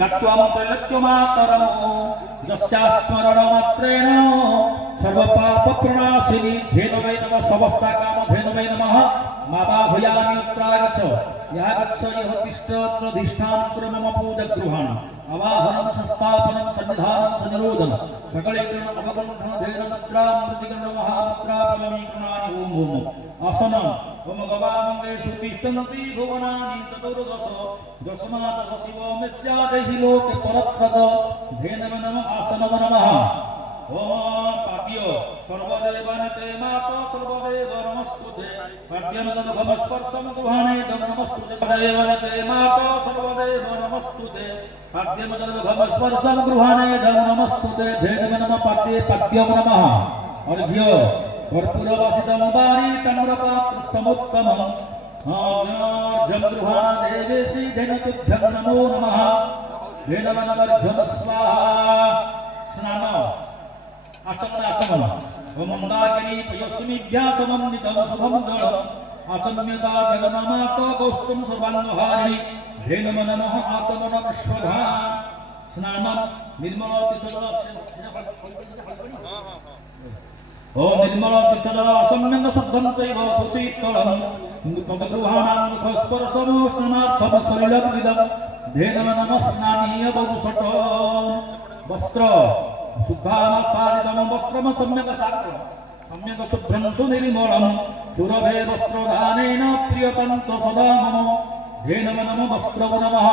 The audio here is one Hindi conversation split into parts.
गत्वां त्रैलोक्यमातरमो यस्यास्मरणमात्रेण सर्वपापप्रणाशिनी धेनवे नमः समस्तकामधेनवे नमः मावाभयामि उत्तरागच्छ यः गच्छ यः तिष्ठत्रधिष्ठानं कुरु मम पूजगृहाणि अवाहनं संस्थापनं सन्निधानं सनिरोधनं सकलेकरण अवगुण्ठन धेनमुद्रां प्रतिगण महामुद्रापरमीकरणानि ओम ओम आसनम् ओम गवामङ्गेषु तिष्ठन्ति भुवनानि चतुर्दश दशमादश शिवो स्यादेहि लोके परत्रद धेनवे नमः आसनम नमः ओम पाद्यो सर्वदेवानते मातो सर्वदेव नमस्तुते पाद्यं नमस्पर्शं गृहाणे नमस्तुते देवानते मातो सर्वदेव नमस्तुते पाद्यं नमस्पर्शं गृहाणे नमस्तुते धेनवे नमः पाद्ये पाद्यं नमः अर्घ्य कर्पूरवासितं वारी तम्रपात्रस्तमोत्तमं गृहाणे देवेशी धेनुतुभ्यं नमो नमः धेनवे नमः स्वाहा स्नान आचमन ओम मंदाकिनी पयस्मिभ्यासमन्वितं शुभं जलम् आचम्यता जगन्माता कौस्तुं सर्वाङ्गहारिणी धेनवे नमः आचमनं श्रद्धा स्नानं निर्मलतीर्थजल ओम निर्मलतीर्थजल सम्यक् शुद्धं चैव सुशीतलं तद्गृहाणां मुखस्पर्शं स्नानार्थं सलिलमिदं धेनवे नमः स्नानीय बहुषट वस्त्र शुद्धानाच्छादितं वस्त्रं सम्यक् शास्त्रं सम्यक् शुभ्रं सुनिर्मलं सुरभे वस्त्रदानेन प्रियतं च सदा मम धेनवे नमः वस्त्रं नमः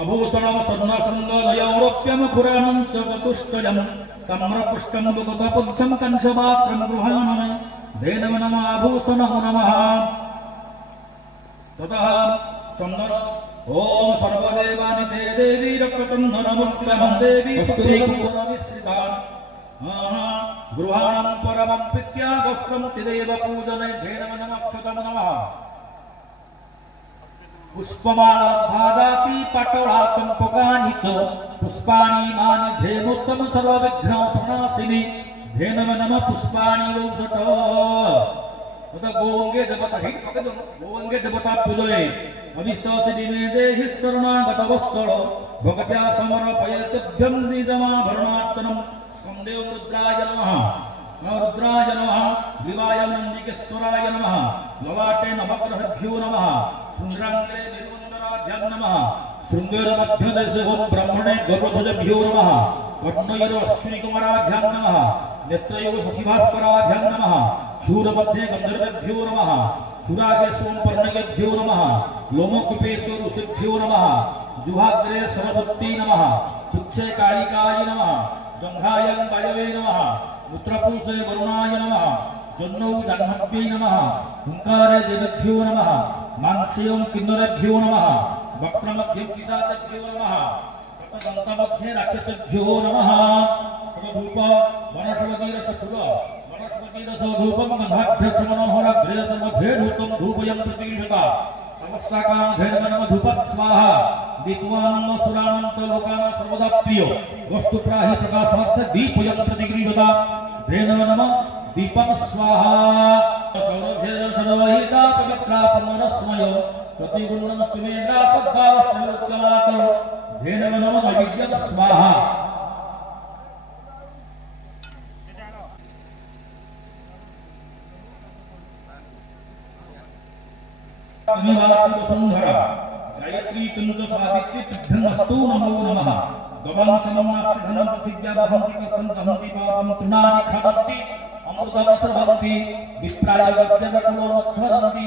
आभूषणं स्वर्णशृङ्गलयौरप्यं पुराणं च चतुष्टयं ताम्रपुष्टं दुगतपुच्छं कंशपात्रं गृहाणि धेनवे नमः आभूषणं नमः ततः चन्दन ओम सर्वदेवानि ते देवी रक्तचन्दनमुत्तमं देवी स्तुतिकुलमिश्रिता गृहाणां परमं प्रीत्या वस्त्रं चिदेव पूजने धेनवे नमः अक्षतं नमः पुष्पमालाधाराति पटोला चम्पकानि च पुष्पाणि मानि धेनोत्तम सर्वविघ्नप्रणाशिनी धेनवे नमः पुष्पाणि वौषट गोवंगे देवता ही गोवंगे देवता पूजये अभिष्टोचि दिने देहि शरणागत वत्सल भगत्या समर्पयेतभ्यं निजमाभरणार्चनं स्कन्देव रुद्राय नमः रुद्राय नमः विवाय नन्दिकेश्वराय नमः ललाटे नवग्रहभ्यो नमः शृङ्गाङ्गे निर्मन्दराभ्यां नमः शृङ्गेरमध्यदेशे ब्रह्मणे गर्वध्वजभ्यो नमः कर्णयोः अश्विनीकुमाराभ्यां नमः नेत्रयोः शशिभास्कराभ्यां नमः शूरमध्ये गन्धर्वेभ्यो नमः सुरागे सोमपर्णयेभ्यो नमः लोमकूपेषु ऋषिभ्यो नमः जुहाग्रे सरस्वती नमः पुच्छे कालिकाय नमः जङ्घायं वायवे नमः मूत्रपुंसे वरुणाय नमः जह्नौ जाह्नव्यै नमः हुङ्कारे देवेभ्यो नमः मांसेयं किन्नरेभ्यो नमः वक्त्रमध्ये पिशाचेभ्यो नमः दन्तमध्ये राक्षसेभ्यो नमः धूप वनस्पतिरसफुल वनस्पतिरसधूपं गन्धाढ्यश्रवणोहरघ्रेयसमध्ये धूतं धूपयं प्रतिगृह्यता समस्ताकां धेनवे नमः धूप स्वाहा दीप्वानं सुरानं च लोकानां सर्वदा प्रिय वस्तुप्राहि प्रकाशार्थ दीपयं प्रतिगृह्यता धेनवे नमः दीपं स्वाहा सौरभ्येन सर्वहिता पवित्रा पुनरस्मय प्रतिगुणं सुमेधा सद्भावस्तुच्चमात धेनवे नमः नैवेद्यं स्वाहा निवासी वसुंधरा गायत्री कुंज सावित्री तुभ्यमस्तु नमो नमः गमन समनास्ति धनं पृथिव्या वहन्ति कसन्तहन्ति पापं तृणानि खादन्ति अमृतं सर्वन्ति विप्राय गत्यवकुलो रक्षन्ति